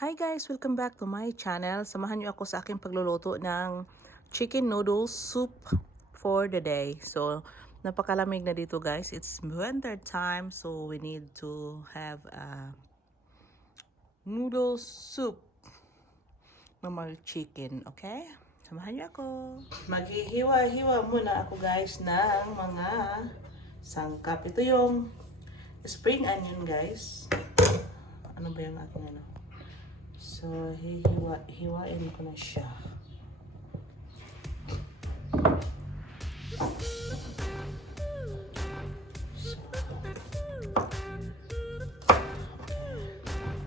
Hi guys! Welcome back to my channel. Samahan niyo ako sa aking pagluluto ng chicken noodles soup for the day. So, napakalamig na dito guys. It's winter time, so we need to have a noodles soup ng mga chicken. Okay? Samahan niyo ako. Maghihiwa-hiwa muna ako guys ng mga sangkap. Ito yung spring onion guys. Ano ba yung aking ano? So, hiwain ko na siya.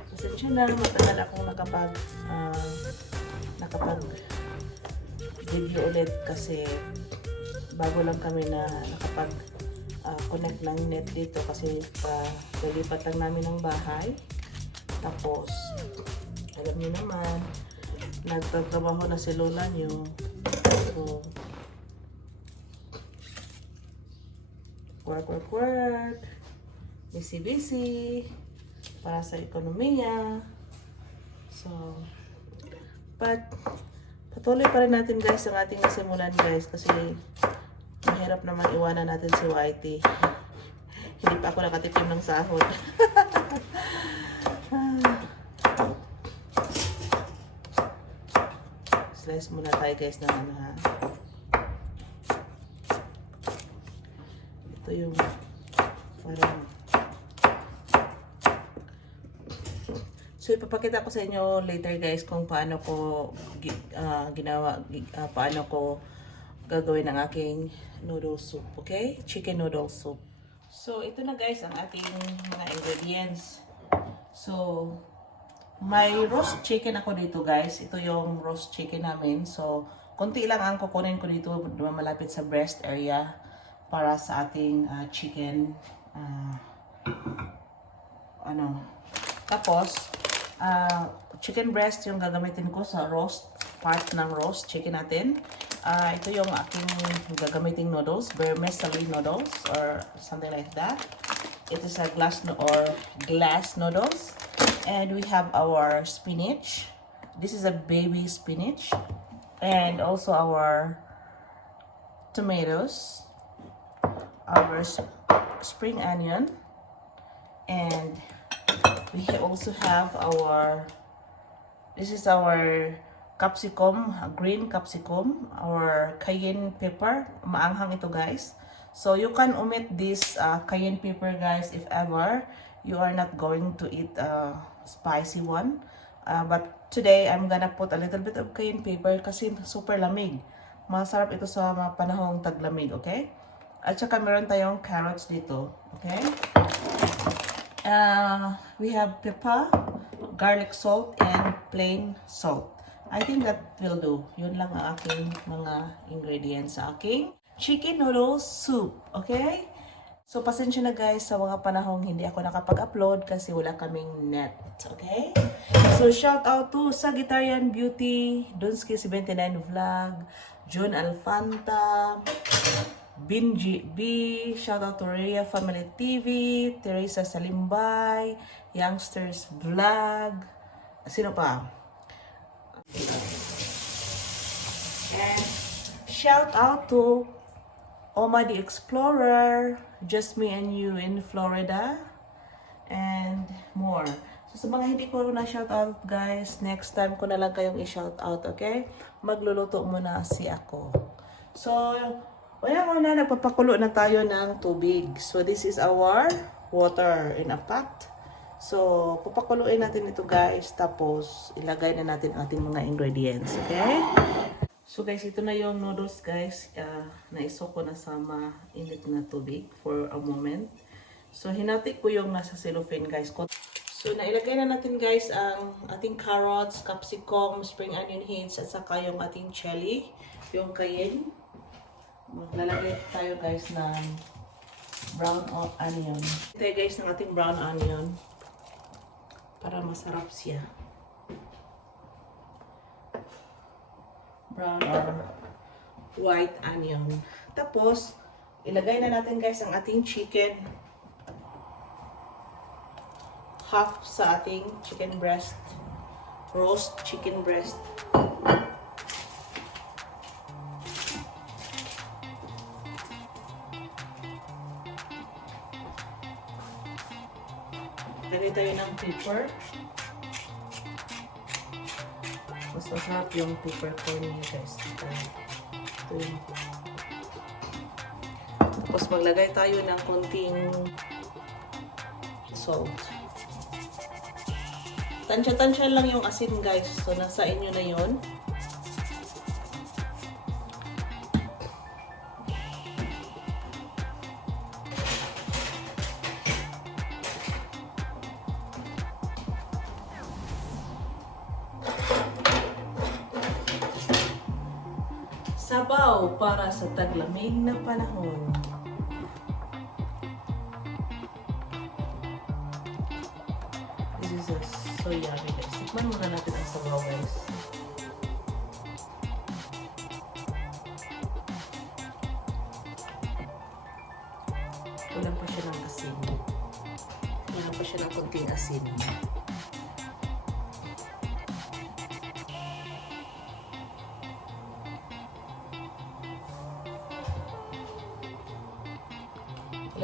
Pasensya na, matagal akong nakapag video ulit kasi bago lang kami na nakapag connect ng net dito kasi lilipat lang namin ng bahay. Tapos, alam niyo naman, nagtatrabaho na si lola niyo. So, work. Busy para sa ekonomiya. So, patuloy pa rin natin guys ang ating nasimulan guys kasi mahirap naman iwanan natin si YT. Hindi pa ako nakatikim ng sahod. Slice muna tayo guys ng ano ha. Ito yung parang so ipapakita ko sa inyo later guys kung paano ko paano ko gagawin ang aking noodle soup, okay? Chicken noodle soup. So ito na guys ang ating mga ingredients. So may roast chicken ako dito guys. Ito yung roast chicken namin. So, konti lang ang kukunin ko dito malapit sa breast area para sa ating chicken. Tapos, chicken breast yung gagamitin ko sa roast part ng roast chicken natin. Ito yung aking gagamiting noodles, vermicelli noodles or something like that. It is a glass noodles. And we have our spinach. This is a baby spinach. And also our tomatoes. Our spring onion. And we also have this is our capsicum, green capsicum. Our cayenne pepper. Maanghang ito guys. So you can omit this cayenne pepper guys if ever you are not going to eat spicy one. But today, I'm gonna put a little bit of cayenne pepper kasi super lamig. Masarap ito sa mga panahong taglamig, okay? At saka meron tayong carrots dito, okay? We have pepper, garlic salt, and plain salt. I think that will do. Yun lang ang aking mga ingredients sa aking chicken noodle soup, okay? So, pasensya na guys sa mga panahong hindi ako nakapag-upload kasi wala kaming net. Okay? So, shout out to Sagittarian Beauty, Dunsky 79 Vlog, June Alfanta, Binji B, shout out to Rhea Family TV, Teresa Salimbay, Youngsters Vlog, sino pa? And shout out to Oma the Explorer, Just Me and You in Florida, and more. So sa mga hindi ko na shoutout guys, next time ko na lang kayong i-shoutout, okay? Magluluto muna si ako. So, muna nagpapakulo na tayo ng tubig. So this is our water in a pot. So, papakuluin natin ito guys, tapos ilagay na natin ating mga ingredients, okay? So guys, ito na yung noodles guys. Naisok ko na sa mainit na tubig for a moment. So hinati ko yung nasa cellophane guys. So nailagay na natin guys ang ating carrots, capsicum, spring onion heads, at saka yung ating chili, yung cayenne. Maglalagay tayo guys ng brown onion. Ito guys ng ating brown onion para masarap siya. Brown or white onion. Tapos, ilagay na natin guys ang ating chicken. Half sa ating chicken breast. roast chicken breast. Lagay tayo ng pepper. Mas masarap yung peppercorn niya, guys. Ito yung... Tapos maglagay tayo ng konting salt. Tansya-tansya lang yung asin, guys. So, nasa inyo na yun. Sabaw para sa taglamig na panahon. This is so yummy, guys. Tikman muna natin ang sabaw, guys. Kulang pa siya ng asin. Kulang pa siya ng konting asin.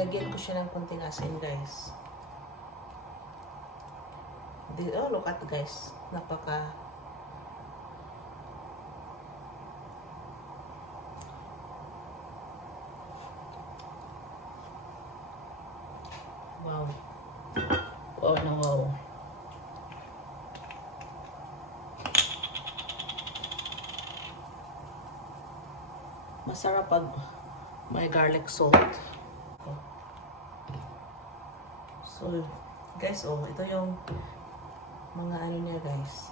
Lagyan ko siya ng konting asin, guys. Oh, look at, guys. Napaka... Wow. Wow na wow. Masarap pag may garlic salt. So, guys, oh, ito yung mga ano niya, guys.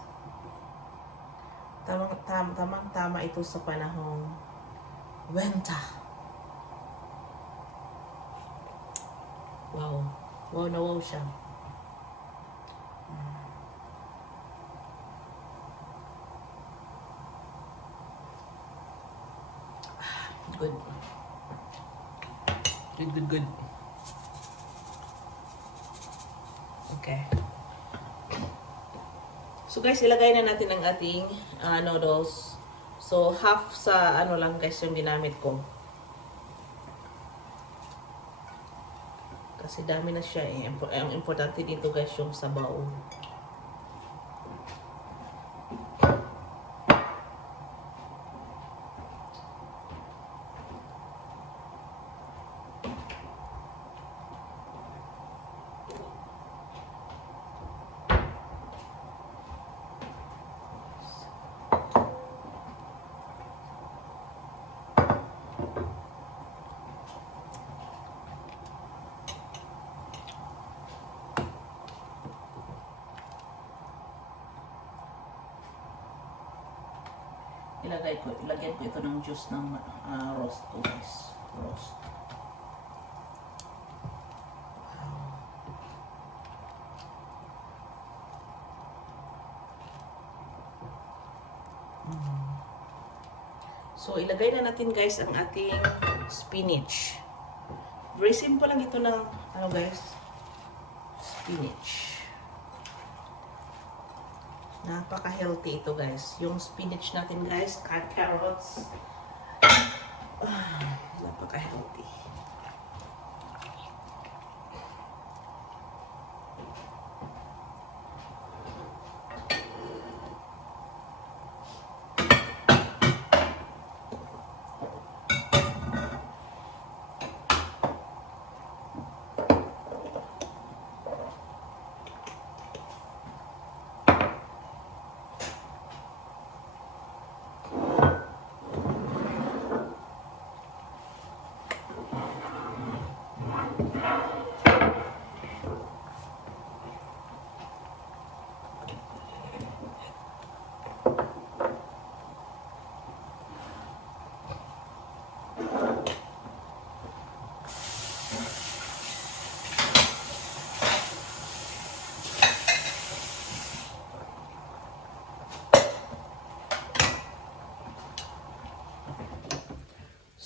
Tamang-tama ito sa panahong winter. Wow. Wow na wow siya. Good. Good. Okay. So guys, ilagay na natin ang ating noodles. So half sa ano lang, guys, yung ginamit ko. Kasi dami na siya eh. Ang importante dito, guys, yung sabaw. Ilagyan ko ito ng juice ng roast ko, guys. Roast. So, ilagay na natin, guys, ang ating spinach. Very simple lang ito ng, ano, guys, spinach. Napaka-healthy ito, guys. Yung spinach natin, guys, carrots. Napaka-healthy.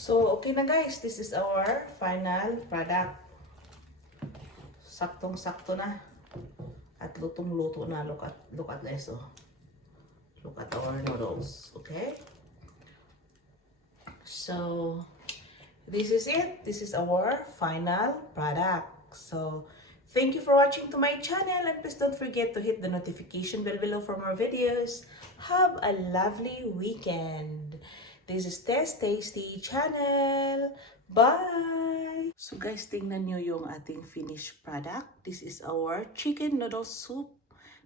So, okay na, guys. This is our final product. Saktong-sakto na. At lutong-luto na. Look at this, oh. Look at our noodles, okay? So, this is it. This is our final product. So, thank you for watching to my channel, and please don't forget to hit the notification bell below for more videos. Have a lovely weekend. This is Test Tasty channel. Bye! So guys, tingnan nyo yung ating finished product. This is our chicken noodle soup.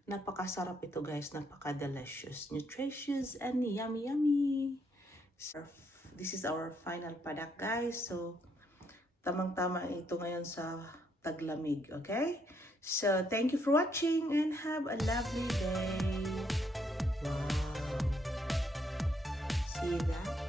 Napakasarap ito guys. Napaka-delicious, nutritious, and yummy yummy. So, this is our final product guys. So, tamang-tama ito ngayon sa taglamig, okay? So, thank you for watching and have a lovely day. Wow! See that?